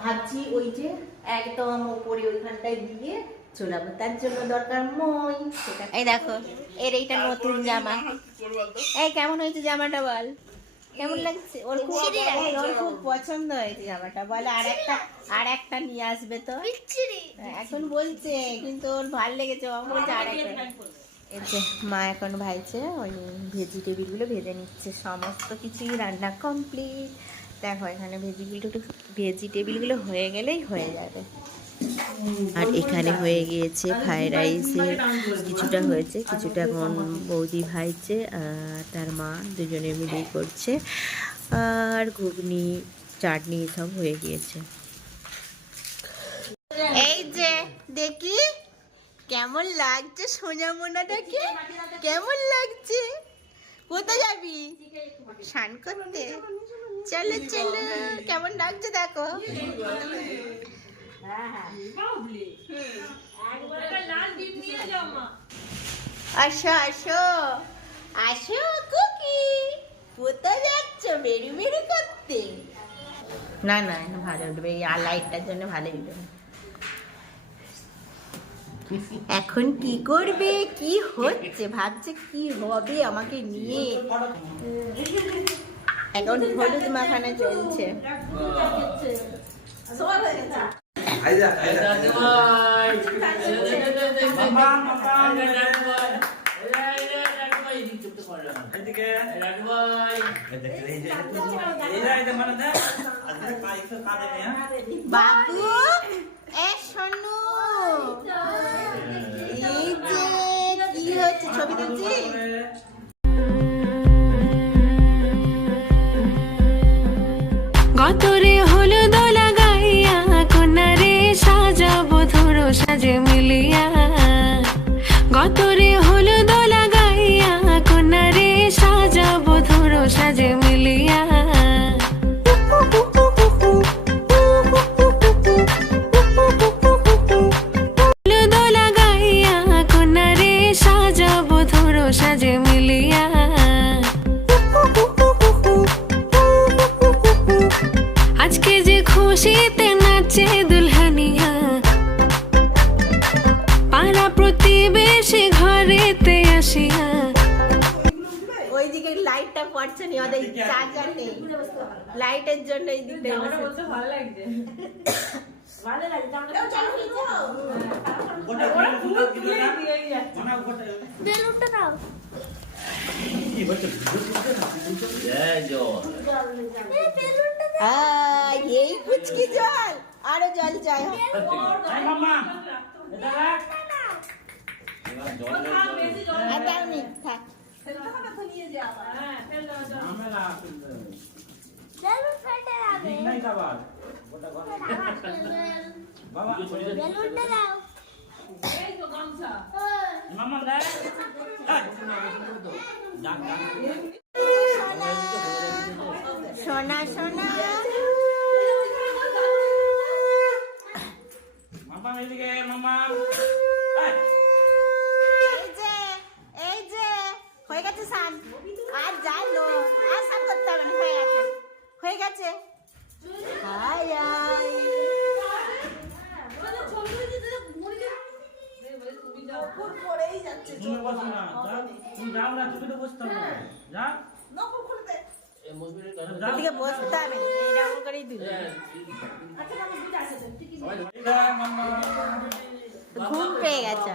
ভাবছি ওই যে একদম উপরে ওইখানটায় দিয়ে চলাবো, তার জন্য দরকার মই। এই দেখো এর এইটা নতুন জামা। এই কেমন হয়েছে জামাটা বল, কেমন লাগছে? ওর খুব পছন্দ হয়েছে জামাটা। বলে আর একটা নিয়ে আসবে তো এখন বলছে, কিন্তু ওর ভাল লেগেছে, ও বলছে আর একটা। এই যে মা এখন ভাইছে ওই ভেজিটেবিল গুলো ভেজে নিচ্ছে, সমস্ত কিছুই রান্না কমপ্লিট। দেখো এখানে ভেজিটেবিল গুলো হয়ে গেলেই হয়ে যাবে। আর এখানে হয়ে গিয়েছে ফ্রাইড রাইসের কিছুটা হয়েছে, কিছুটা এখন বৌদি ভাইছে আর তার মা দুজনে মিলেই করছে। আর ঘুগনি চাটনি সব হয়ে গিয়েছে। এই যে দেখি কেমন লাগছে সোনা মোনাটাকে, কেমন লাগছে? কোথায় যাবি স্নান করতে? চলো চলো, কেমন লাগছে দেখো। আসো আসো আসো কুকি, কোথায় যাচ্ছ বেরি বেরি করতে? না না ভালো উঠবে, এই লাইটটার জন্য ভালো উঠবে। এখন কি করবে, কি হচ্ছে ভাবছে কি হবে আমাকে নিয়ে। এখন হলুদ মাখানো চলছে। বাবু এ শোনো, এই যে কি হচ্ছে, ছবি তুলছি। গতরে হলুদ লাগাইয়া কোনারে সাজাবো ধরো সাজে মিলিয়া, গতরে হলুদ লাগাইয়া কোনারে সাজাবো ধরো সাজে মিলিয়া। হলুদ লাগাইয়া কোনারে সাজাবো ধরো সাজে মিলিয়া। আজকে যে খুশিতে নাচে দুলহানিয়া, পাড়া প্রতিবেশী ঘরেতে আসিয়া। ওইদিকে লাইটটা পড়ছে নি, ওদের চার্জার নেই, লাইটের জন্য এই দিকটা ভালো লাগছে। বেলুনটা দাও। এই কুচকি জল, আরো জল চাই। বেলুনটা দাও। সোনা সোনা এই যে হয়ে গেছে স্নান, আর যাইলো আর স্নান করতে হবে না, হয়ে গেছে। হাই হাই বসতে হবে, এরকম করেই দিবে। ঘুম পেয়ে গেছে।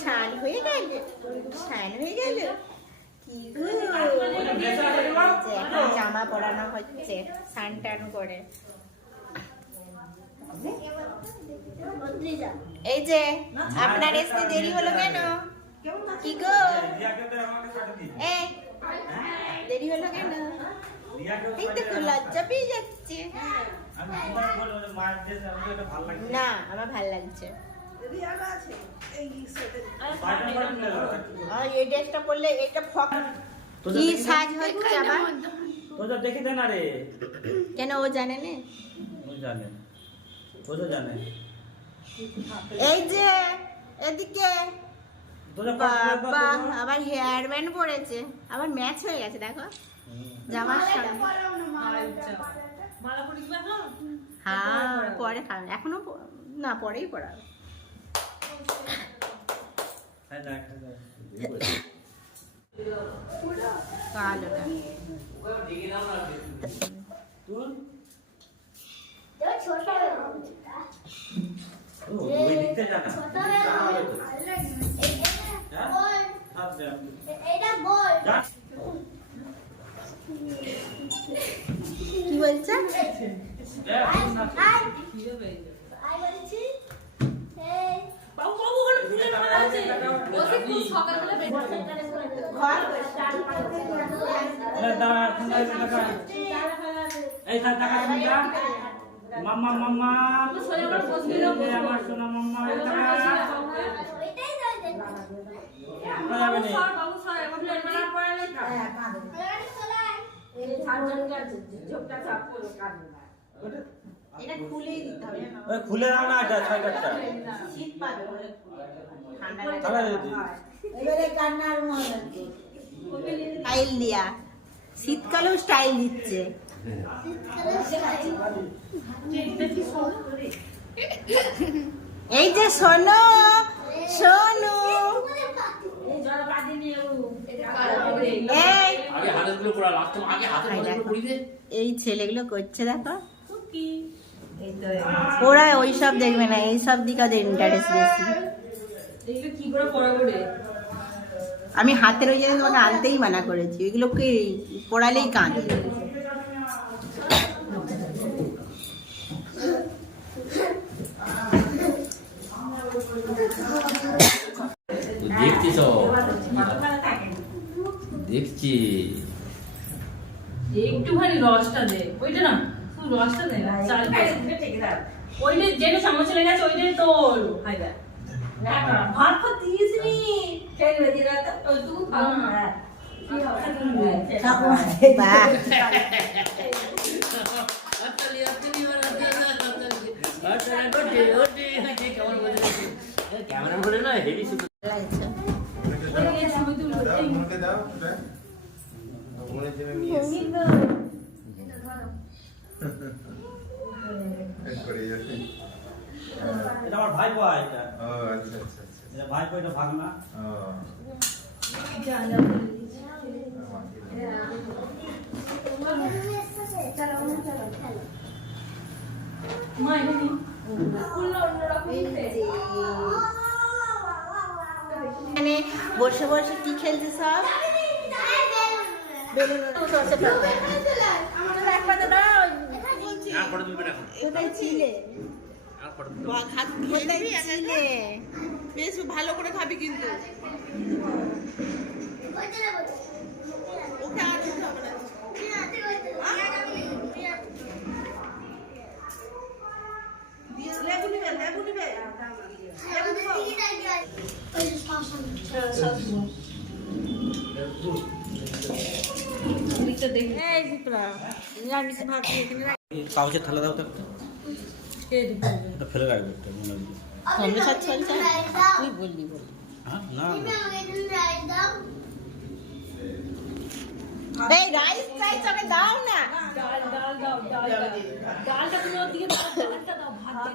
স্নান হয়ে গেল, স্নান হয়ে গেল। কি গো, এখন জামা পরানো হচ্ছে স্নান টান করে। এই যে আপনার আসতে দেরি হলো কেন? কি গো এই দেরি হলো কেন? এই তো লজ্জা পেয়ে যাচ্ছে। না আমার ভাল লাগছে। এই ড্রেসটা পরলে এটা কি সাজ হচ্ছে আবার? ও তো দেখে দে না রে। কেন ও জানে না? ও জানে, ও তো জানে। এই যে এদিকে বাবা আবার হেয়ার ব্যান্ড পরেছে, আবার ম্যাচ হয়ে গেছে দেখো জামার সঙ্গে। হ্যাঁ পরে খাবে, এখনো না পরেই পড়াবে। কালো না কি বলছে? মাম্মা মাম্মা আমার সোনা মাম্মা খুলে দাও না, শীত পাবে বলে স্টাইল দিয়া, শীতকালেও স্টাইল দিচ্ছে। এই যে শোনো শোনো, এই ছেলেগুলো করছে দেখো, ওরা ওই সব দেখবে না, এই সব দিকে ওদের ইন্টারেস্ট বেশি। আমি হাতের ওই জন্য তোমাকে আনতেই মানা করেছি, ওইগুলোকে পড়ালেই কাঁদে। দেখছি তো, দেখছি একটুখানি রসটা দে, ওইটা না তুই রসটা দে না, ওইটা যেটা চামচ লেগে গেছে ওইটাই তোর হাইদা ভাত তো দিস নি ওইটুকু খাও না। ক্যামেরা করে না হেভি সুন্দর এটা আমার ভাই বয়, এটা এটা ভাই বয়, এটা ভাগনা। মা এটা নি এখানে বসে বসে কি খেলছে সব? বেলুন বেশ ভালো করে খাবি কিন্তু ওকে আর দিতে হবে না। লেবু নিবে, লেবু নিবে, কাগজের থালা দাও তো একটা। এটা ফেলে রাখবে একটা, মনে হয়। তুই বললি বললি হ্যাঁ না এই রাইস রাইস ওকে দাও না। ডাল ডাল দাও, ডাল ডালটা তুমি ওর দিকে দাও, ডালটা দাও, ভাত